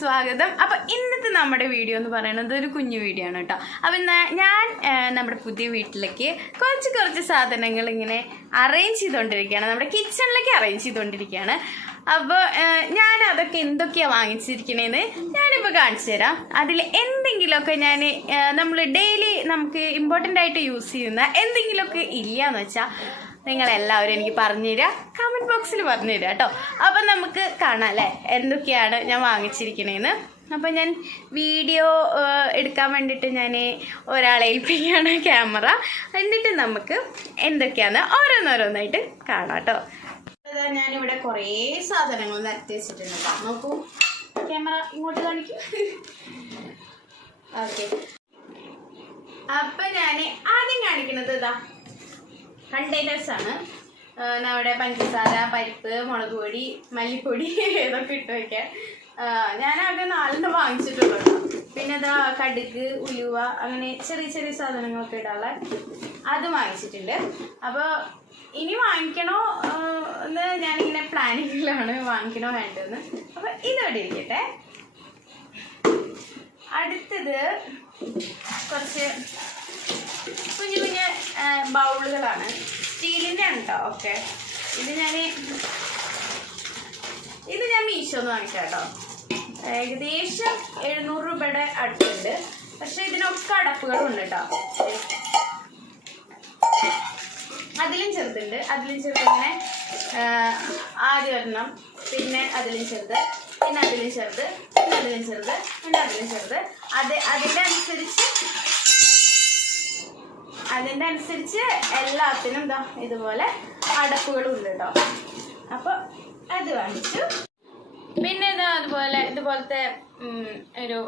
സ്വാഗതം. അപ്പോൾ ഇന്നത്തെ നമ്മുടെ വീഡിയോ എന്ന് പറയുന്നത് ഒരു കുഞ്ഞു വീഡിയോ ആണ് കേട്ടോ. അപ്പം ഞാൻ നമ്മുടെ പുതിയ വീട്ടിലേക്ക് കുറച്ച് സാധനങ്ങൾ ഇങ്ങനെ അറേഞ്ച് ചെയ്തുകൊണ്ടിരിക്കുകയാണ്, നമ്മുടെ കിച്ചണിലേക്ക് അറേഞ്ച് ചെയ്തുകൊണ്ടിരിക്കുകയാണ്. അപ്പോൾ ഞാൻ അതൊക്കെ എന്തൊക്കെയാണ് വാങ്ങിച്ചിരിക്കണേന്ന് ഞാനിപ്പോൾ കാണിച്ചു തരാം. അതിൽ എന്തെങ്കിലുമൊക്കെ നമ്മൾ ഡെയിലി നമുക്ക് ഇമ്പോർട്ടൻ്റ് ആയിട്ട് യൂസ് ചെയ്യുന്ന എന്തെങ്കിലുമൊക്കെ ഇല്ലയെന്ന് വെച്ചാൽ നിങ്ങളെല്ലാവരും എനിക്ക് പറഞ്ഞുതരിക, കമൻറ്റ് ബോക്സിൽ പറഞ്ഞുതരിക കേട്ടോ. അപ്പം നമുക്ക് കാണാം അല്ലേ എന്തൊക്കെയാണ് ഞാൻ വാങ്ങിച്ചിരിക്കണേന്ന്. അപ്പം ഞാൻ വീഡിയോ എടുക്കാൻ വേണ്ടിയിട്ട് ഞാൻ ഒരാളെ ഏൽപ്പിക്കുകയാണ് ക്യാമറ. എന്നിട്ട് നമുക്ക് എന്തൊക്കെയാണെന്ന് ഓരോന്നോരോന്നായിട്ട് കാണാം കേട്ടോ. അതാ ഞാനിവിടെ കുറേ സാധനങ്ങൾ നിരത്തി വെച്ചിട്ടുണ്ട് കേട്ടോ. നോക്കൂ, ക്യാമറ ഇങ്ങോട്ട് കാണിക്കും. ഓക്കെ, അപ്പം ഞാൻ ആദ്യം കാണിക്കുന്നത് ഇതാ കണ്ടെയ്നേഴ്സാണ്. നമ്മുടെ പഞ്ചസാര, പരിപ്പ്, മുളക് പൊടി, മല്ലിപ്പൊടി ഇതൊക്കെ ഇട്ട് വയ്ക്കാൻ ഞാനാകെ 4 വാങ്ങിച്ചിട്ടുള്ളൂ. പിന്നെ ഇതാ കടുക്, ഉലുവ, അങ്ങനെ ചെറിയ സാധനങ്ങളൊക്കെ ഇടാനുള്ള അത് വാങ്ങിച്ചിട്ടുണ്ട്. അപ്പോൾ ഇനി വാങ്ങിക്കണോ എന്ന് ഞാനിങ്ങനെ പ്ലാനിങ്ങിലാണ്, വാങ്ങിക്കണോ വേണ്ടതെന്ന്. അപ്പോൾ ഇതോടെ ഇരിക്കട്ടെ. അടുത്തത് കുറച്ച് കുഞ്ഞു ബൗളുകളാണ്, സ്റ്റീലിൻ്റെ ആണ് കേട്ടോ. ഓക്കെ, ഇത് ഞാൻ മീഷോന്ന് വാങ്ങിക്കാം കേട്ടോ. ഏകദേശം 700 രൂപയുടെ അടുത്തുണ്ട്. പക്ഷെ ഇതിനൊക്കെ അടപ്പുകളും ഉണ്ട് കേട്ടോ. അതിലും ചെറുതുണ്ട്, ഇങ്ങനെ ആദ്യം ഒരെണ്ണം, പിന്നെ അതിലും ചെറുത്, പിന്നെ അതിലും ചെറുത്, പിന്നെ അതിലും ചെറുത്, പിന്നെ അതിലും ചെറുത്. അതിൻ്റെ അനുസരിച്ച് എല്ലാത്തിനും ഇതാ ഇതുപോലെ അടപ്പുകളും ഉണ്ട് കേട്ടോ. അപ്പോൾ അത് വാങ്ങിച്ചു. പിന്നെ ഇതുപോലത്തെ ഒരു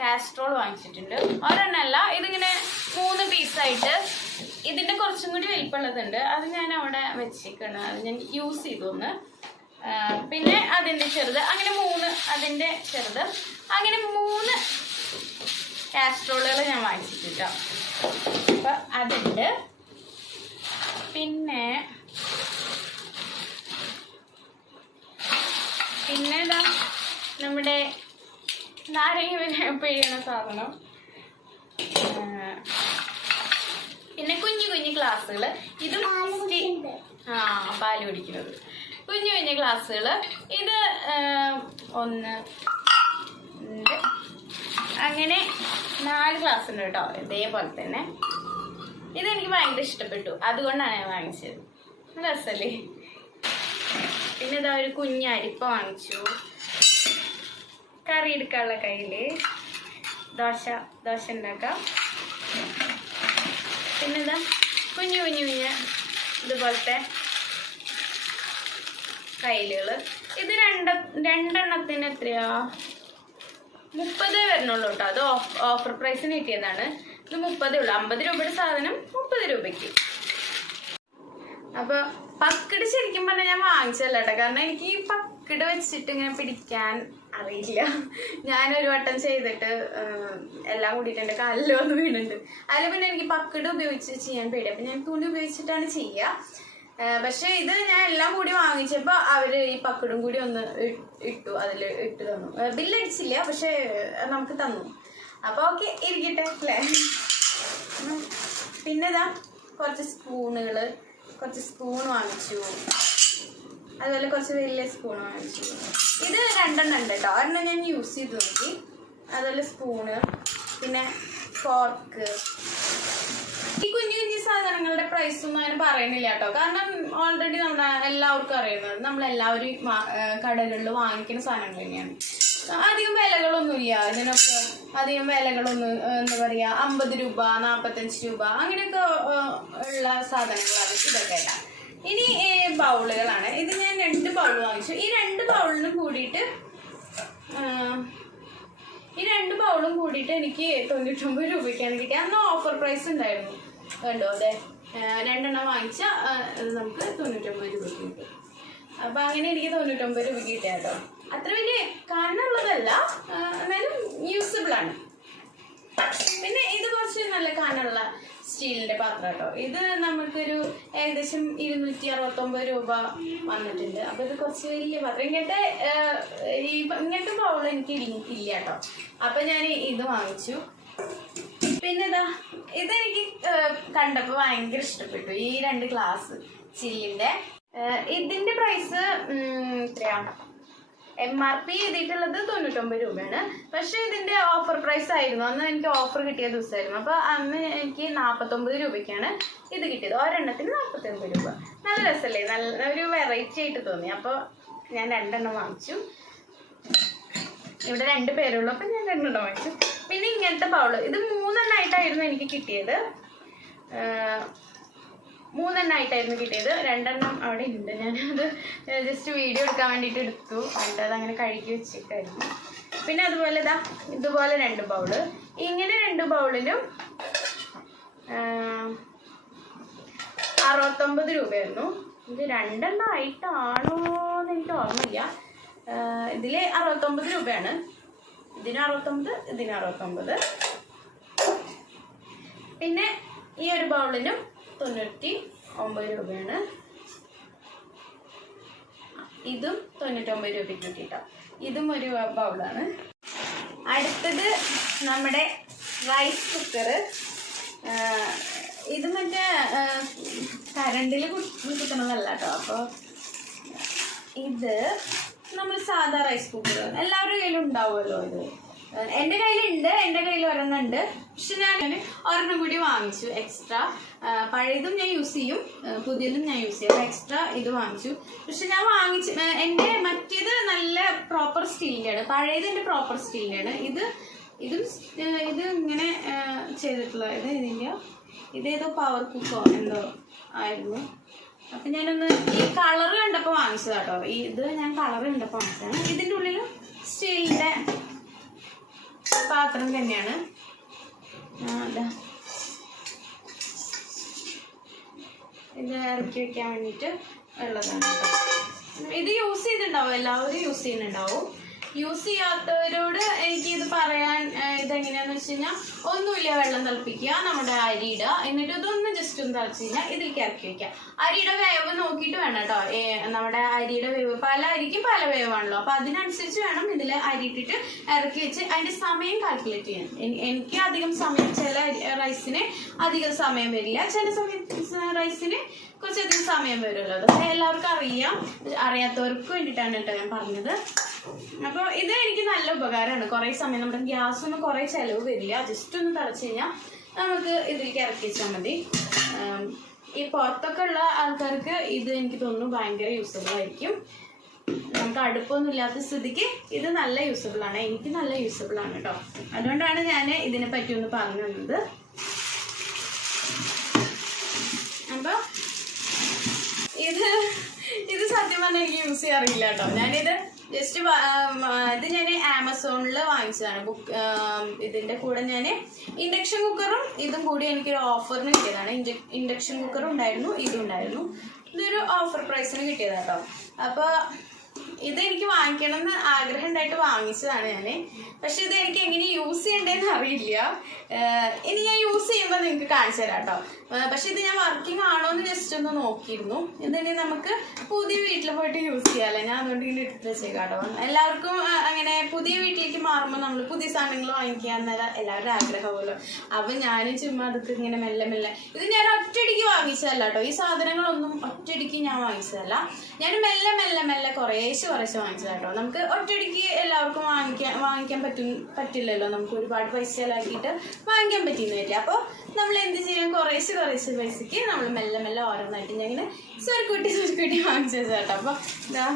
കാസ്ട്രോൾ വാങ്ങിച്ചിട്ടുണ്ട്. ഒരെണ്ണമല്ല, ഇതിങ്ങനെ 3 പീസായിട്ട്. ഇതിൻ്റെ കുറച്ചും കൂടി വലിപ്പമുള്ളതുണ്ട്, അത് ഞാൻ അവിടെ വെച്ചേക്കാണ്, അത് ഞാൻ യൂസ് ചെയ്തു ഒന്ന്. പിന്നെ അതിൻ്റെ ചെറുത്, അങ്ങനെ 3, അതിൻ്റെ ചെറുത്, അങ്ങനെ 3 കാസ്ട്രോളുകൾ ഞാൻ വാങ്ങിച്ചിട്ടുണ്ട്. അപ്പം അതുണ്ട്. പിന്നെ ഇതാ നമ്മുടെ നാരങ്ങ പിഴിയണ സാധനം. പിന്നെ കുഞ്ഞു ഗ്ലാസ്സുകൾ, ഇത് പാല് കുടിക്കുന്നത് കുഞ്ഞു ഗ്ലാസ്സുകൾ. ഇത് 1, 2, അങ്ങനെ 4 ഗ്ലാസ് ഉണ്ട് കേട്ടോ. ഇതേപോലെ തന്നെ ഇതെനിക്ക് ഭയങ്കര ഇഷ്ടപ്പെട്ടു, അതുകൊണ്ടാണ് ഞാൻ വാങ്ങിച്ചത്. രസമല്ലേ. പിന്നെ ഇതാ ഒരു കുഞ്ഞ് അരിപ്പ വാങ്ങിച്ചു, കറി എടുക്കാനുള്ള കയ്യിൽ ദോശ ഉണ്ടാക്കാം. പിന്നെ ഇതാ കുഞ്ഞു ഇതുപോലത്തെ കയ്യിലുകൾ. ഇത് രണ്ടെണ്ണത്തിന് എത്രയാ, 30 വരണുള്ളൂ കേട്ടോ. അത് ഓഫർ പ്രൈസിന് കിട്ടിയതാണ്. ഇത് 30 ഉള്ളൂ. 50 രൂപയുടെ സാധനം 30 രൂപയ്ക്ക്. അപ്പോൾ പക്കട് ശരിക്കും പറഞ്ഞാൽ ഞാൻ വാങ്ങിച്ചല്ല കേട്ടോ, കാരണം എനിക്ക് ഈ പക്കട് വെച്ചിട്ട് ഇങ്ങനെ പിടിക്കാൻ അറിയില്ല. ഞാനൊരു വട്ടം ചെയ്തിട്ട് എല്ലാം കൂടിയിട്ട് എൻ്റെ കാലിൽ വന്ന് വീണുണ്ട്. അതിൽ പിന്നെ എനിക്ക് പക്കട് ഉപയോഗിച്ച് ചെയ്യാൻ പേടി. അപ്പം ഞാൻ തുണി ഉപയോഗിച്ചിട്ടാണ് ചെയ്യുക. പക്ഷേ ഇത് ഞാൻ എല്ലാം കൂടി വാങ്ങിച്ചപ്പോൾ അവർ ഈ പക്കടും കൂടി ഒന്ന് ഇട്ടു, അതിൽ ഇട്ട് തന്നു. ബില്ലടിച്ചില്ല, പക്ഷേ നമുക്ക് തന്നു. അപ്പോൾ ഓക്കെ, ഇരിക്കട്ടെ അല്ലേ. പിന്നെ ഇതാ കുറച്ച് സ്പൂൺ വാങ്ങിച്ചു. അതുപോലെ കുറച്ച് വലിയ സ്പൂൺ വാങ്ങിച്ചു. ഇത് 2 ഉണ്ട് കേട്ടോ. ഒരെണ്ണം ഞാൻ യൂസ് ചെയ്ത് നോക്കി. അതുപോലെ സ്പൂണ്, പിന്നെ ഫോർക്ക്. ഈ കുഞ്ഞു സാധനങ്ങളുടെ പ്രൈസൊന്നും അങ്ങനെ പറയുന്നില്ല കേട്ടോ, കാരണം ഓൾറെഡി എല്ലാവർക്കും അറിയുന്നത്, നമ്മളെല്ലാവരും കടകളിൽ വാങ്ങിക്കുന്ന സാധനങ്ങൾ തന്നെയാണ്. അധികം വിലകളൊന്നുമില്ല ഇതിനൊക്കെ. അധികം വിലകളൊന്നും എന്താ പറയുക, 50 രൂപ, 45 രൂപ അങ്ങനെയൊക്കെ ഉള്ള സാധനങ്ങളാണ് ഇതൊക്കെ. ഇനി ബൗളുകളാണ്. ഇത് ഞാൻ 2 ബൗൾ വാങ്ങിച്ചു. ഈ 2 ബൗളിനും കൂടിയിട്ട് എനിക്ക് 99 രൂപയ്ക്കാണ് കിട്ടിയത്. അന്ന് ഓഫർ പ്രൈസ് ഉണ്ടായിരുന്നു കണ്ടോ. അതെ, 2 എണ്ണം വാങ്ങിച്ചാൽ നമുക്ക് 99 രൂപയ്ക്ക് കിട്ടും. അപ്പം അങ്ങനെ എനിക്ക് 99 രൂപയ്ക്ക് കിട്ടിയ കേട്ടോ. അത്ര വലിയ കാണാനുള്ളതല്ല, എന്നാലും യൂസബിളാണ്. പിന്നെ ഇത് കുറച്ച് നല്ല കനമുള്ള സ്റ്റീലിന്റെ പാത്രം കേട്ടോ. ഇത് നമുക്കൊരു ഏകദേശം 269 രൂപ വന്നിട്ടുണ്ട്. അപ്പൊ ഇത് കുറച്ച് വലിയ പാത്രം. ഇങ്ങനത്തെ ബൗൾ എനിക്ക് ഇല്ല കേട്ടോ. അപ്പൊ ഞാൻ ഇത് വാങ്ങിച്ചു. പിന്നെ ഇതെനിക്ക് കണ്ടപ്പോ ഭയങ്കര ഇഷ്ടപ്പെട്ടു. ഈ 2 ഗ്ലാസ് ചില്ലിന്റെ. ഇതിന്റെ പ്രൈസ് എത്രയാ? MRP എഴുതിയിട്ടുള്ളത് 99 രൂപയാണ്. പക്ഷെ ഇതിന്റെ ഓഫർ പ്രൈസ് ആയിരുന്നു. അന്ന് എനിക്ക് ഓഫർ കിട്ടിയ ദിവസമായിരുന്നു. അപ്പൊ അന്ന് എനിക്ക് 49 രൂപയ്ക്കാണ് ഇത് കിട്ടിയത്. ഒരെണ്ണത്തിന് 49 രൂപ. നല്ല രസമല്ലേ? നല്ല ഒരു വെറൈറ്റി ആയിട്ട് തോന്നി. അപ്പൊ ഞാൻ 2 എണ്ണം വാങ്ങിച്ചു. ഇവിടെ 2 പേരുള്ളൂ. അപ്പൊ ഞാൻ 2 എണ്ണം വാങ്ങിച്ചു. പിന്നെ ഇങ്ങനത്തെ ബൗള് ഇത് 3 എണ്ണമായിട്ടായിരുന്നു എനിക്ക് കിട്ടിയത്. 3 എണ്ണമായിട്ടായിരുന്നു കിട്ടിയത്. 2 എണ്ണം അവിടെ ഉണ്ട്. ഞാനത് ജസ്റ്റ് വീഡിയോ എടുക്കാൻ വേണ്ടിയിട്ട് എടുത്തു. എന്നിട്ട് അതങ്ങനെ കഴുകി വെച്ചിട്ടായിരുന്നു. പിന്നെ അതുപോലെ ഇതുപോലെ 2 ബൗള്. ഇങ്ങനെ 2 ബൗളിനും 69 രൂപയായിരുന്നു. ഇത് 2 എണ്ണമായിട്ടാണോ എന്ന് എനിക്ക് ഓർമ്മയില്ല. ഇതില് 69 രൂപയാണ്. ഇതിന് 69, ഇതിന് 69. പിന്നെ ഈ ഒരു ബൗളിനും 99 രൂപയാണ്. ഇതും 99 രൂപയ്ക്ക് കിട്ടിട്ടോ. ഇതും ഒരു ബൗളാണ്. അടുത്തത് നമ്മുടെ റൈസ് കുക്കർ. ഇത് മറ്റേ കറണ്ടിൽ കുത്തുന്നതല്ല കേട്ടോ. അപ്പോൾ ഇത് നമ്മൾ സാധാ റൈസ് കുക്കർ എല്ലാവരുടെ കയ്യിലും ഉണ്ടാവുമല്ലോ. ഇത് എൻ്റെ കയ്യിലുണ്ട്. എൻ്റെ കയ്യിൽ ഒരെണ്ണുണ്ട്. പക്ഷെ ഞാൻ ഒരെണ്ണം കൂടി വാങ്ങിച്ചു എക്സ്ട്രാ. പഴയതും ഞാൻ യൂസ് ചെയ്യും, പുതിയതും ഞാൻ യൂസ് ചെയ്യും. എക്സ്ട്രാ ഇത് വാങ്ങിച്ചു. പക്ഷെ ഞാൻ എൻ്റെ മറ്റേത് നല്ല പ്രോപ്പർ സ്റ്റീലിൻ്റെയാണ്. പഴയത് എൻ്റെ പ്രോപ്പർ സ്റ്റീലിൻ്റെയാണ്. ഇത് ഇങ്ങനെ ചെയ്തിട്ടുള്ള ഇതേതോ പവർ കുക്കോ എന്തോ ആയിരുന്നു. അപ്പം ഞാനൊന്ന് ഈ കളർ കണ്ടപ്പോൾ വാങ്ങിച്ചതാട്ടോ. ഇത് ഞാൻ കളർ കണ്ടപ്പോൾ വാങ്ങിച്ചതാണ്. ഇതിൻ്റെ ഉള്ളിൽ സ്റ്റീലിൻ്റെ പാത്രം തന്നെയാണ്. ഇത് ഇറക്കി വെക്കാൻ വേണ്ടിയിട്ട് ഉള്ളതാണ് കേട്ടോ. ഇത് യൂസ് ചെയ്തിട്ടുണ്ടാവും, എല്ലാവരും യൂസ് ചെയ്യുന്നുണ്ടാവും. യൂസ് ചെയ്യാത്തവരോട് എനിക്കിത് പറയാൻ ഇതെങ്ങനെയാന്ന് വെച്ച് കഴിഞ്ഞാൽ, ഒന്നുമില്ല, വെള്ളം തിളപ്പിക്കുക, നമ്മുടെ അരി ഇടുക, എന്നിട്ട് ഇതൊന്ന് ജസ്റ്റ് ഒന്ന് തിളച്ച് കഴിഞ്ഞാൽ ഇതിലേക്ക് ഇറക്കി വെക്കുക. അരിയുടെ വേവ് നോക്കിയിട്ട് വേണം കേട്ടോ. നമ്മുടെ അരിയുടെ വേവ് പല അരിക്കും പല വേവാണല്ലോ. അപ്പൊ അതിനനുസരിച്ച് വേണം ഇതിൽ അരി ഇട്ടിട്ട് ഇറക്കി വെച്ച് അതിന്റെ സമയം കാൽക്കുലേറ്റ് ചെയ്യാൻ. എനിക്ക് അധികം സമയം, ചില റൈസിന് അധികം സമയം വരില്ല, ചില റൈസിന് കുറച്ചധികം സമയം വരുമല്ലോ. അതൊക്കെ എല്ലാവർക്കും അറിയാം. അറിയാത്തവർക്ക് വേണ്ടിയിട്ടാണ് കേട്ടോ ഞാൻ പറഞ്ഞത്. അപ്പോൾ ഇത് എനിക്ക് നല്ല ഉപകാരമാണ്. കുറേ സമയം നമ്മുടെ ഗ്യാസൊന്നും കുറേ ചിലവ് വരില്ല. ജസ്റ്റ് ഒന്ന് തിളച്ച് കഴിഞ്ഞാൽ നമുക്ക് ഇതിലേക്ക് ഇറക്കി വെച്ചാൽ മതി. ഈ പുറത്തൊക്കെ ഉള്ള ആൾക്കാർക്ക് ഇത് എനിക്ക് തോന്നുന്നു ഭയങ്കര യൂസ്ഫുൾ ആയിരിക്കും. നമുക്ക് അടുപ്പൊന്നും ഇല്ലാത്ത സ്ഥിതിക്ക് ഇത് നല്ല യൂസ്ഫുൾ ആണ്. എനിക്ക് നല്ല യൂസ്ഫുൾ ആണ് കേട്ടോ. അതുകൊണ്ടാണ് ഞാൻ ഇതിനെ പറ്റി ഒന്ന് പറഞ്ഞു തന്നത്. അപ്പോൾ ഇത് സത്യം പറഞ്ഞാൽ എനിക്ക് യൂസ് ചെയ്യാറില്ല കേട്ടോ. ഞാനിത് ജസ്റ്റ് ഇത് ഞാൻ ആമസോണിൽ വാങ്ങിച്ചതാണ്. ഇതിൻ്റെ കൂടെ ഞാൻ ഇൻഡക്ഷൻ കുക്കറും ഇതും കൂടി എനിക്കൊരു ഓഫറിന് കിട്ടിയതാണ്. ഇൻഡക്ഷൻ കുക്കറും ഉണ്ടായിരുന്നു, ഇതും ഉണ്ടായിരുന്നു. ഇതൊരു ഓഫർ പ്രൈസിന് കിട്ടിയതാണ് കേട്ടോ. അപ്പോൾ ഇതെനിക്ക് വാങ്ങിക്കണം എന്ന് ആഗ്രഹം ഉണ്ടായിട്ട് വാങ്ങിച്ചതാണ് ഞാൻ. പക്ഷെ ഇത് എനിക്ക് എങ്ങനെ യൂസ് ചെയ്യണ്ടേന്ന് അറിയില്ല. ഇനി ഞാൻ യൂസ് ചെയ്യുമ്പോൾ നിങ്ങൾക്ക് കാണിച്ചു തരാം കേട്ടോ. പക്ഷെ ഇത് ഞാൻ വർക്കിംഗ് ആണോ എന്ന് ജസ്റ്റ് ഒന്ന് നോക്കിയിരുന്നു. ഇതിനി നമുക്ക് പുതിയ വീട്ടിൽ പോയിട്ട് യൂസ് ചെയ്യാമല്ലേ. ഞാൻ അതുകൊണ്ട് ഇങ്ങനെ എടുത്ത് വെച്ചേക്കാം കേട്ടോ. എല്ലാവർക്കും അങ്ങനെ പുതിയ വീട്ടിലേക്ക് മാറുമ്പോൾ നമ്മൾ പുതിയ സാധനങ്ങൾ വാങ്ങിക്കാന്നല്ല എല്ലാവരുടെ ആഗ്രഹമല്ലോ. അപ്പം ഞാനും ചുമ്മാ അതൊക്കെ ഇങ്ങനെ മെല്ലെ മെല്ലെ, ഇത് ഞാൻ ഒറ്റയടിക്ക് വാങ്ങിച്ചതല്ല കേട്ടോ. ഈ സാധനങ്ങളൊന്നും ഒറ്റയടിക്ക് ഞാൻ വാങ്ങിച്ചതല്ല. ഞാൻ മെല്ലെ മെല്ലെ മെല്ലെ കുറേശ്ശെ വാങ്ങിച്ചത് കേട്ടോ. നമുക്ക് ഒറ്റയടിക്ക് എല്ലാവർക്കും വാങ്ങിക്കാൻ പറ്റില്ലല്ലോ. നമുക്ക് ഒരുപാട് പൈസ ചിലവാക്കിയിട്ട് വാങ്ങിക്കാൻ പറ്റിയെന്ന് വരില്ല. അപ്പോൾ നമ്മൾ എന്ത് ചെയ്യാൻ, കുറേശ്ശെ പൈസക്ക് നമ്മൾ മെല്ലെ മെല്ലെ ഓരോന്നായിട്ട് ഞാൻ ഇങ്ങനെ സ്വരുക്കൂട്ടി വാങ്ങിച്ചു കേട്ടോ. അപ്പോൾ ഇതാ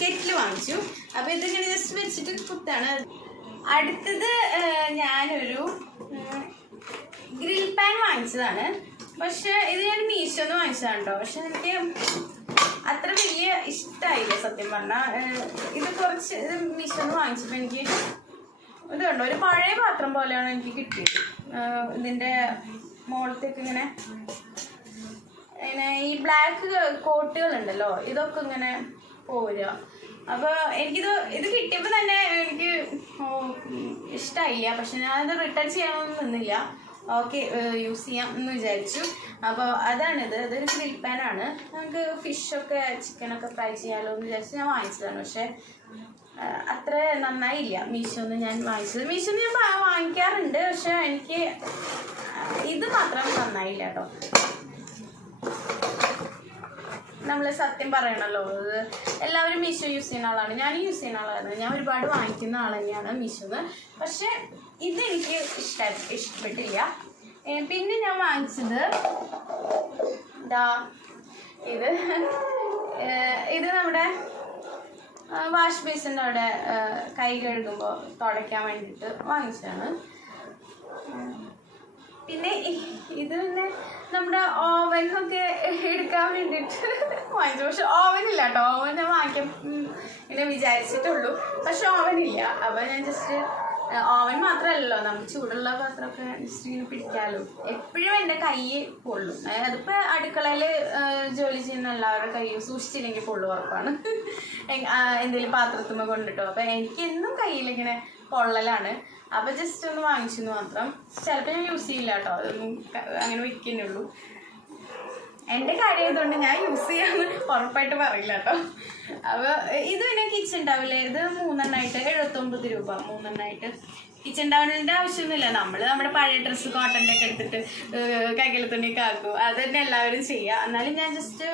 കെറ്റിൽ വാങ്ങിച്ചു. അപ്പോൾ ഇതിങ്ങനെ ജസ്റ്റ് വെച്ചിട്ട് കുത്താണ്. അടുത്തത് ഞാനൊരു ഗ്രിൽ പാൻ വാങ്ങിച്ചതാണ്. പക്ഷെ ഇത് ഞാൻ മീഷോന്ന് വാങ്ങിച്ചതാണ് കേട്ടോ. പക്ഷെ എനിക്ക് അത്ര വലിയ ഇഷ്ടമായില്ല സത്യം പറഞ്ഞാൽ. ഇത് മീഷോന്ന് വാങ്ങിച്ചപ്പോൾ എനിക്ക് ഇത് കണ്ടോ, ഒരു പഴയ പാത്രം പോലെയാണ് എനിക്ക് കിട്ടിയത്. ഇതിൻ്റെ മുകളിലത്തേക്ക് ഇങ്ങനെ ഈ ബ്ലാക്ക് കോട്ടുകളുണ്ടല്ലോ, ഇതൊക്കെ ഇങ്ങനെ പോരുക. അപ്പോൾ ഇത് കിട്ടിയപ്പോൾ തന്നെ എനിക്ക് ഇഷ്ടമായില്ല. പക്ഷെ ഞാനത് റിട്ടേൺ ചെയ്യണമെന്ന് നിന്നില്ല. ഓക്കെ, യൂസ് ചെയ്യാം എന്ന് വിചാരിച്ചു. അപ്പോൾ അതാണിത്. ഇതൊരു ഗ്രിൽ പാനാണ്. നമുക്ക് ഫിഷൊക്കെ ചിക്കനൊക്കെ ഫ്രൈ ചെയ്യാമല്ലോ എന്ന് വിചാരിച്ച് ഞാൻ വാങ്ങിച്ചതാണ്. പക്ഷേ അത്ര നന്നായില്ല. മീഷോന്ന് ഞാൻ വാങ്ങിച്ചത്. മീഷോന്ന് ഞാൻ വാങ്ങിക്കാറുണ്ട്, പക്ഷെ എനിക്ക് ഇത് മാത്രം നന്നായില്ല കേട്ടോ. നമ്മൾ സത്യം പറയണല്ലോ, ഇത് എല്ലാവരും മീഷോ യൂസ് ചെയ്യുന്ന ആളാണ്, ഞാൻ യൂസ് ചെയ്യുന്ന ആളാണ്, ഞാൻ ഒരുപാട് വാങ്ങിക്കുന്ന ആൾ തന്നെയാണ് മീഷോന്ന്. പക്ഷെ ഇതെനിക്ക് ഇഷ്ടപ്പെട്ടില്ല. പിന്നെ ഞാൻ വാങ്ങിച്ചത് ഇത് നമ്മുടെ വാഷ് ബേസിൻ്റെ അവിടെ കൈ കഴുകുമ്പോൾ തുടയ്ക്കാൻ വേണ്ടിയിട്ട് വാങ്ങിച്ചതാണ്. പിന്നെ ഇത് പിന്നെ നമ്മുടെ ഓവനൊക്കെ എടുക്കാൻ വേണ്ടിയിട്ട് വാങ്ങിച്ചു. പക്ഷെ ഓവനില്ല കേട്ടോ. ഓവൻ ഞാൻ വാങ്ങിക്കാൻ ഇങ്ങനെ വിചാരിച്ചിട്ടുള്ളൂ, പക്ഷെ ഓവനില്ല. അപ്പോൾ ഞാൻ ജസ്റ്റ് ഓവൻ മാത്രമല്ലല്ലോ, നമുക്ക് ചൂടുള്ള പാത്രമൊക്കെ ജസ്റ്റ് ഇങ്ങനെ പിടിക്കാമല്ലോ. എപ്പോഴും എൻ്റെ കൈ പൊള്ളും. അതിപ്പോൾ അടുക്കളയിൽ ജോലി ചെയ്യുന്ന എല്ലാവരുടെ കൈയും സൂക്ഷിച്ചില്ലെങ്കിൽ പൊള്ളു ഉറപ്പാണ്. എന്തെങ്കിലും പാത്രത്തുമ്പോൾ കൊണ്ടിട്ടോ. അപ്പോൾ എനിക്ക് എന്നും കയ്യിലിങ്ങനെ പൊള്ളലാണ്. അപ്പോൾ ജസ്റ്റ് ഒന്ന് വാങ്ങിച്ചെന്ന് മാത്രം. ചിലപ്പോൾ ഞാൻ യൂസ് ചെയ്യില്ല കേട്ടോ, അതൊന്നും അങ്ങനെ വയ്ക്കുന്നുള്ളൂ. എൻ്റെ കാര്യമായതുകൊണ്ട് ഞാൻ യൂസ് ചെയ്യാമെന്ന് ഉറപ്പായിട്ട് പറയില്ല കേട്ടോ. അപ്പോൾ ഇത് പിന്നെ കിച്ചൺ ടവല്, ഇത് 3 79 രൂപ 3 കിച്ചൺ ടവലിൻ്റെ ആവശ്യമൊന്നുമില്ല. നമ്മുടെ പഴയ ഡ്രസ്സ് കോട്ടൻ്റെ ഒക്കെ എടുത്തിട്ട് കൈകള തുണിയൊക്കെ ആക്കും, അത് തന്നെ എല്ലാവരും ചെയ്യുക. എന്നാലും ഞാൻ ജസ്റ്റ്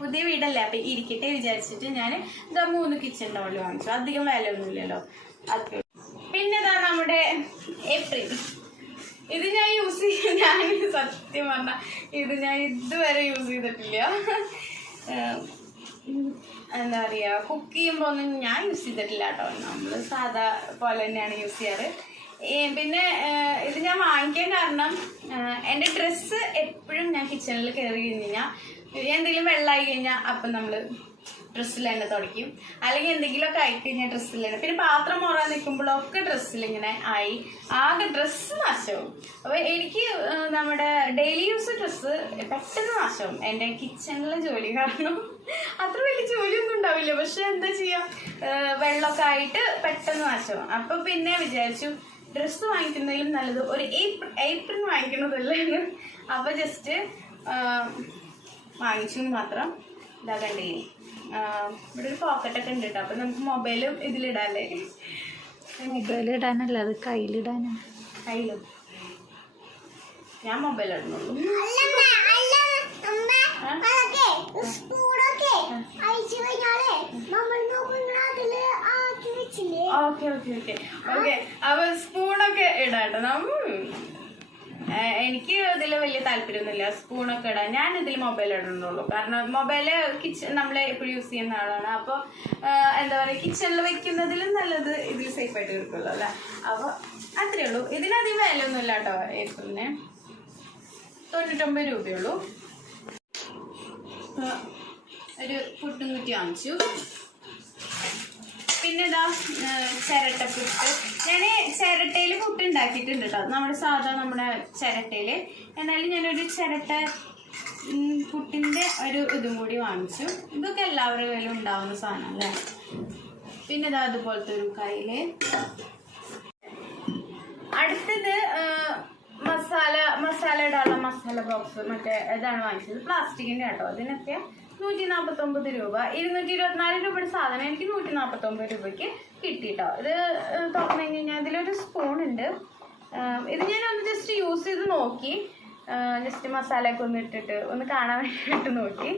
പുതിയ വീടല്ലേ, അപ്പം ഇരിക്കട്ടെ വിചാരിച്ചിട്ട് ഞാൻ 3 കിച്ചൺ ടവൽ വാങ്ങിച്ചു. അധികം വിലയൊന്നുമില്ലല്ലോ അത്. പിന്നെ നമ്മുടെ ഏപ്രിൽ, ഇത് ഞാൻ യൂസ് ചെയ്യും. ഞാൻ സത്യം പറഞ്ഞാൽ ഇത് ഞാൻ ഇതുവരെ യൂസ് ചെയ്തിട്ടില്ല. എന്താ പറയുക, കുക്ക് ചെയ്യുമ്പോൾ ഒന്നും ഞാൻ യൂസ് ചെയ്തിട്ടില്ല കേട്ടോ. നമ്മൾ സാധാ പോലെ തന്നെയാണ് യൂസ് ചെയ്യാറ്. പിന്നെ ഇത് ഞാൻ വാങ്ങിക്കാൻ കാരണം എൻ്റെ ഡ്രസ്സ് എപ്പോഴും ഞാൻ കിച്ചണിൽ കയറി കഴിഞ്ഞാൽ എന്തെങ്കിലും വെള്ളമായി കഴിഞ്ഞാൽ അപ്പം നമ്മൾ ഡ്രസ്സിൽ തന്നെ തുടയ്ക്കും, അല്ലെങ്കിൽ എന്തെങ്കിലുമൊക്കെ ആയിക്കഴിഞ്ഞാൽ ഡ്രസ്സിൽ തന്നെ. പിന്നെ പാത്രം മോറാൻ നിൽക്കുമ്പോഴൊക്കെ ഡ്രസ്സിലിങ്ങനെ ആയി ആകെ ഡ്രസ്സ് നാശവും. അപ്പോൾ എനിക്ക് നമ്മുടെ ഡെയിലി യൂസ് ഡ്രസ്സ് പെട്ടെന്ന് നാശവും എൻ്റെ കിച്ചണിലെ ജോലി കാരണം. അത്ര വലിയ ജോലിയൊന്നും ഉണ്ടാവില്ല, പക്ഷെ എന്താ ചെയ്യുക, വെള്ളമൊക്കെ ആയിട്ട് പെട്ടെന്ന് നാശവും. അപ്പോൾ പിന്നെ വിചാരിച്ചു ഡ്രസ്സ് വാങ്ങിക്കുന്നതിലും നല്ലത് ഒരു ഏപ്രിൽ വാങ്ങിക്കുന്നതല്ലേ. അപ്പോൾ ജസ്റ്റ് വാങ്ങിച്ചു മാത്രം. ഇതാ കണ്ടില്ലേ, ഇവിടെ ഒരു പോക്കറ്റൊക്കെ ഉണ്ട് കേട്ടോ. അപ്പം നമുക്ക് മൊബൈലും ഇതിലിടാല്ലേ. മൊബൈലിടാനല്ല, അത് കയ്യിലിടാനാണ്. കയ്യിലും ഞാൻ മൊബൈൽ ഇടുന്നുള്ളൂ. Okay okay okay okay. അപ്പോൾ സ്പൂണൊക്കെ ഇടാട്ടോ. എനിക്ക് ഇതിൽ വലിയ താല്പര്യമൊന്നുമില്ല സ്പൂണൊക്കെ ഇടാൻ. ഞാൻ ഇതിൽ മൊബൈൽ ഇടുന്നുള്ളൂ, കാരണം മൊബൈല് നമ്മൾ എപ്പോഴും യൂസ് ചെയ്യുന്ന ആളാണ്. അപ്പോൾ എന്താ പറയുക, കിച്ചണിൽ വെക്കുന്നതിലും നല്ലത് ഇതിൽ സേഫായിട്ട് കിട്ടുമല്ലോ അല്ലേ. അപ്പോൾ അത്രയേ ഉള്ളൂ. ഇതിനധികം വിലയൊന്നുമില്ല കേട്ടോ. ഏപ്രിലിന് 99 രൂപയുള്ളൂ. ഒരു പുട്ടും കുറ്റി വാങ്ങിച്ചു. പിന്നെ ഇതാ ചിരട്ടപ്പുട്ട്. ഞാൻ ചിരട്ടയിൽ പുട്ട് ഉണ്ടാക്കിയിട്ടുണ്ട് കേട്ടോ, നമ്മുടെ ചിരട്ടയിൽ. എന്നാലും ഞാനൊരു ചിരട്ട പുട്ടിൻ്റെ ഒരു ഇതും കൂടി വാങ്ങിച്ചു. ഇതൊക്കെ എല്ലാവരുടെ കയ്യിലും ഉണ്ടാവുന്ന സാധനം അല്ലേ. പിന്നെ ഇതാ അതുപോലത്തെ ഒരു കയ്യില്. അടുത്തത് മസാല ഇടാനുള്ള മസാല ബോക്സ്, മറ്റേ ഇതാണ് വാങ്ങിച്ചത്, പ്ലാസ്റ്റിക്കിൻ്റെ കേട്ടോ. അതിനൊക്കെ 149 രൂപ. 224 രൂപയുടെ സാധനം എനിക്ക് 149 രൂപയ്ക്ക് കിട്ടി കേട്ടോ. ഇത് തുറന്നു കഴിഞ്ഞ് കഴിഞ്ഞാൽ ഇതിലൊരു സ്പൂണുണ്ട്. ഇത് ഞാനൊന്ന് ജസ്റ്റ് യൂസ് ചെയ്ത് നോക്കി, ജസ്റ്റ് മസാലയൊക്കെ ഒന്ന് ഇട്ടിട്ട് ഒന്ന് കാണാൻ വേണ്ടിയിട്ട് നോക്കി.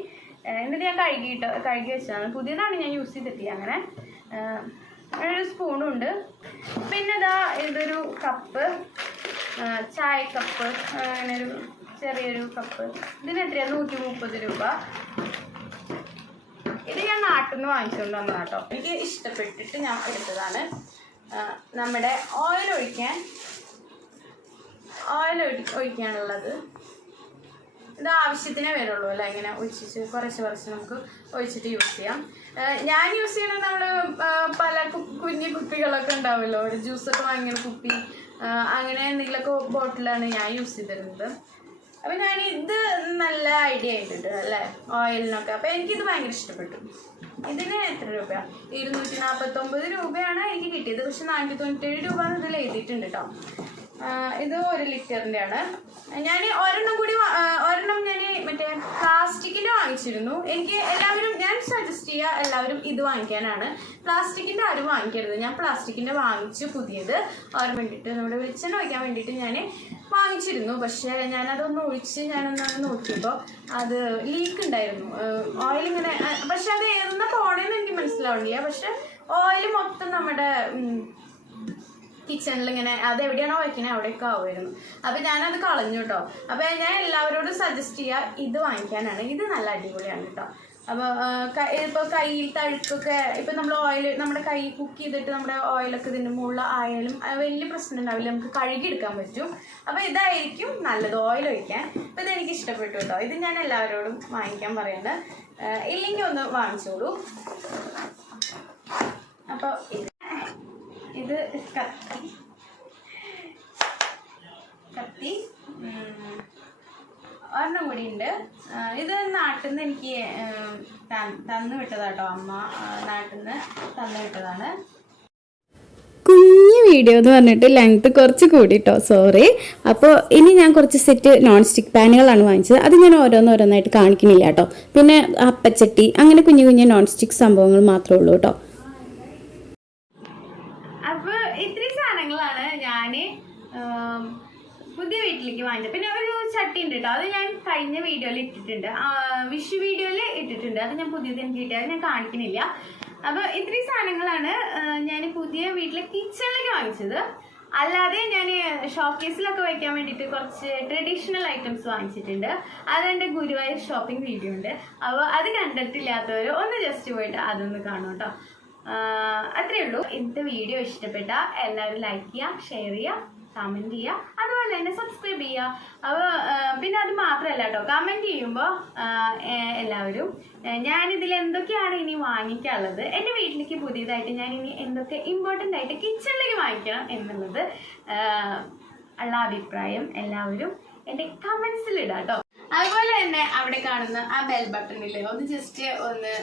എന്നിട്ട് ഞാൻ കഴുകി വെച്ചതാണ്. പുതിയതാണ്, ഞാൻ യൂസ് ചെയ്തിട്ടില്ല. അങ്ങനെ ഒരു സ്പൂണും ഉണ്ട്. പിന്നെ ഇതാ ഇതൊരു കപ്പ്, ചായ കപ്പ്, അങ്ങനെ ഒരു ചെറിയൊരു കപ്പ്. ഇതിന് എത്രയാണ്? 130 രൂപ. ഇത് ഞാൻ നാട്ടിൽ നിന്ന് വാങ്ങിച്ചുകൊണ്ട് വന്നതാണ് കേട്ടോ. എനിക്ക് ഇഷ്ടപ്പെട്ടിട്ട് ഞാൻ എടുത്തതാണ്. നമ്മുടെ ഓയിൽ ഒഴിക്കാനുള്ളത്. ഇത് ആവശ്യത്തിനേ വരുള്ളൂ അല്ലേ. ഇങ്ങനെ ഒഴിച്ചിട്ട് കുറച്ച് നമുക്ക് ഒഴിച്ചിട്ട് യൂസ് ചെയ്യാം. ഞാൻ യൂസ് ചെയ്യുന്നത് നമ്മൾ പല കുഞ്ഞു കുപ്പികളൊക്കെ ഉണ്ടാവുമല്ലോ, ഒരു ജ്യൂസൊക്കെ വാങ്ങിയ കുപ്പി, അങ്ങനെ എന്തെങ്കിലുമൊക്കെ ബോട്ടിലാണ് ഞാൻ യൂസ് ചെയ്തിരുന്നത്. അപ്പം ഞാൻ ഇത് നല്ല ഐഡിയ ആയിട്ടുണ്ട് അല്ലേ ഓയിലിനൊക്കെ. അപ്പം എനിക്കിത് ഭയങ്കര ഇഷ്ടപ്പെട്ടു. ഇതിന് എത്ര രൂപ? 249 രൂപയാണ് എനിക്ക് കിട്ടിയത്. പക്ഷെ 497 രൂപ ഇതിൽ എഴുതിയിട്ടുണ്ട് കേട്ടോ. ഇത് 1 ലിറ്ററിൻ്റെ ആണ്. ഞാൻ ഒരെണ്ണം ഞാൻ മറ്റേ പ്ലാസ്റ്റിക്കിൻ്റെ വാങ്ങിച്ചിരുന്നു. എനിക്ക് എല്ലാവരും ഞാൻ സജസ്റ്റ് ചെയ്യുക എല്ലാവരും ഇത് വാങ്ങിക്കാനാണ്. പ്ലാസ്റ്റിക്കിൻ്റെ ആരും വാങ്ങിക്കരുത്. ഞാൻ പ്ലാസ്റ്റിക്കിൻ്റെ വാങ്ങിച്ചു പുതിയത് ഓർമ്മ വേണ്ടിയിട്ട് നമ്മുടെ വെളിച്ചെണ്ണ ഒഴിക്കാൻ വേണ്ടിയിട്ട് ഞാൻ വാങ്ങിച്ചിരുന്നു. പക്ഷേ ഞാനതൊന്ന് ഒഴിച്ച് ഞാനൊന്ന് നോക്കിയപ്പോൾ അത് ലീക്ക് ഉണ്ടായിരുന്നു. ഓയിൽ ഇങ്ങനെ, പക്ഷെ അത് ഏതെന്നാ പോണേന്ന് എനിക്ക് മനസ്സിലാവണില്ല. പക്ഷെ ഓയിൽ മൊത്തം നമ്മുടെ കിച്ചണിൽ ഇങ്ങനെ അതെവിടെയാണോ വയ്ക്കണേ അവിടെയൊക്കെ ആവുമായിരുന്നു. അപ്പം ഞാനത് കളഞ്ഞു കേട്ടോ. അപ്പം ഞാൻ എല്ലാവരോടും സജസ്റ്റ് ചെയ്യുക ഇത് വാങ്ങിക്കാനാണ്. ഇത് നല്ല അടിപൊളിയാണ് കേട്ടോ. അപ്പോൾ ഇപ്പോൾ കയ്യിലത്തെ അഴുക്കൊക്കെ ഇപ്പം നമ്മൾ ഓയിൽ നമ്മുടെ കൈ കുക്ക് ചെയ്തിട്ട് നമ്മുടെ ഓയിലൊക്കെ ഇതിൻ്റെ മുകളിൽ ആയാലും വലിയ പ്രശ്നം ഉണ്ടാവില്ല, നമുക്ക് കഴുകിയെടുക്കാൻ പറ്റും. അപ്പോൾ ഇതായിരിക്കും നല്ലത് ഓയിൽ ഒഴിക്കാൻ. അപ്പോൾ ഇതെനിക്ക് ഇഷ്ടപ്പെട്ടു കേട്ടോ. ഇത് ഞാൻ എല്ലാവരോടും വാങ്ങിക്കാൻ പറയുന്നത്. ഇല്ലെങ്കിൽ ഒന്ന് വാങ്ങിച്ചോളൂ. അപ്പോൾ ഇത് കത്തി ഒരെണ്ണം കൂടി ഉണ്ട്. ഇത് നാട്ടിൽ നിന്ന് എനിക്ക് തന്നു വിട്ടതാട്ടോ. അമ്മ നാട്ടിൽ നിന്ന് തന്നു വിട്ടതാണ്. കുഞ്ഞു വീഡിയോ എന്ന് പറഞ്ഞിട്ട് ലെങ്ത് കുറച്ച് കൂടിട്ടോ, സോറി. അപ്പോൾ ഇനി ഞാൻ കുറച്ച് സെറ്റ് നോൺ സ്റ്റിക്ക് പാനുകളാണ് വാങ്ങിച്ചത്. അത് ഞാൻ ഓരോന്നായിട്ട് കാണിക്കുന്നില്ല കേട്ടോ. പിന്നെ അപ്പച്ചട്ടി, അങ്ങനെ കുഞ്ഞു കുഞ്ഞു നോൺ സ്റ്റിക്ക് സംഭവങ്ങൾ മാത്രമേ ഉള്ളൂ കേട്ടോ. അപ്പോൾ ഇത്രയും സാധനങ്ങളാണ് ഞാൻ പുതിയ വീട്ടിലേക്ക് വാങ്ങിച്ചത്. പിന്നെ ഒരു ചട്ടി ഉണ്ട് കേട്ടോ. അത് ഞാൻ കഴിഞ്ഞ വീഡിയോയിൽ ഇട്ടിട്ടുണ്ട്, വിഷു വീഡിയോയിൽ ഇട്ടിട്ടുണ്ട്. അത് ഞാൻ പുതിയത് എനിക്ക് കിട്ടിയത് ഞാൻ കാണിക്കുന്നില്ല. അപ്പോൾ ഇത്രയും സാധനങ്ങളാണ് ഞാൻ പുതിയ വീട്ടിലെ കിച്ചണിലേക്ക് വാങ്ങിച്ചത്. അല്ലാതെ ഞാൻ ഷോക്കേസിലൊക്കെ വയ്ക്കാൻ വേണ്ടിയിട്ട് കുറച്ച് ട്രഡീഷണൽ ഐറ്റംസ് വാങ്ങിച്ചിട്ടുണ്ട്. അതെൻ്റെ ഗുരുവായൂർ ഷോപ്പിംഗ് വീഡിയോ ഉണ്ട്. അപ്പോൾ അത് കണ്ടിട്ടില്ലാത്തവർ ഒന്ന് ജസ്റ്റ് പോയിട്ട് അതൊന്ന് കാണും കേട്ടോ. അത്രയേ ഉള്ളൂ. ഇന്നത്തെ വീഡിയോ ഇഷ്ടപ്പെട്ട എല്ലാവരും ലൈക്ക് ചെയ്യുക, ഷെയർ ചെയ്യുക, കമൻറ്റ് ചെയ്യുക, അതുപോലെ തന്നെ സബ്സ്ക്രൈബ് ചെയ്യുക. അപ്പോൾ പിന്നെ അത് മാത്രമല്ല കേട്ടോ, കമൻറ്റ് ചെയ്യുമ്പോൾ എല്ലാവരും ഞാനിതിൽ എന്തൊക്കെയാണ് ഇനി വാങ്ങിക്കാനുള്ളത്, എൻ്റെ വീട്ടിലേക്ക് പുതിയതായിട്ട് ഞാൻ ഇനി എന്തൊക്കെ ഇമ്പോർട്ടൻ്റ് ആയിട്ട് കിച്ചണിലേക്ക് വാങ്ങിക്കണം എന്നുള്ളത് ഉള്ള അഭിപ്രായം എല്ലാവരും എൻ്റെ കമൻസിൽ ഇടാം കേട്ടോ. അതുപോലെ തന്നെ അവിടെ കാണുന്ന ആ ബെൽ ബട്ടണിൽ ഒന്ന് ജസ്റ്റ് ഒന്ന്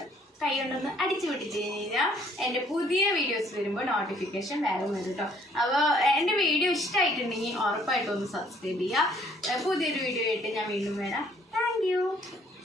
കൈ കൊണ്ടൊന്ന് അടിച്ചു പിടിച്ച് കഴിഞ്ഞാൽ എൻ്റെ പുതിയ വീഡിയോസ് വരുമ്പോൾ നോട്ടിഫിക്കേഷൻ വേറെ വരും കേട്ടോ. അപ്പോൾ എൻ്റെ വീഡിയോ ഇഷ്ടമായിട്ടുണ്ടെങ്കിൽ ഉറപ്പായിട്ടും ഒന്ന് സബ്സ്ക്രൈബ് ചെയ്യുക. പുതിയൊരു വീഡിയോ ആയിട്ട് ഞാൻ വീണ്ടും വരാം. Thank you.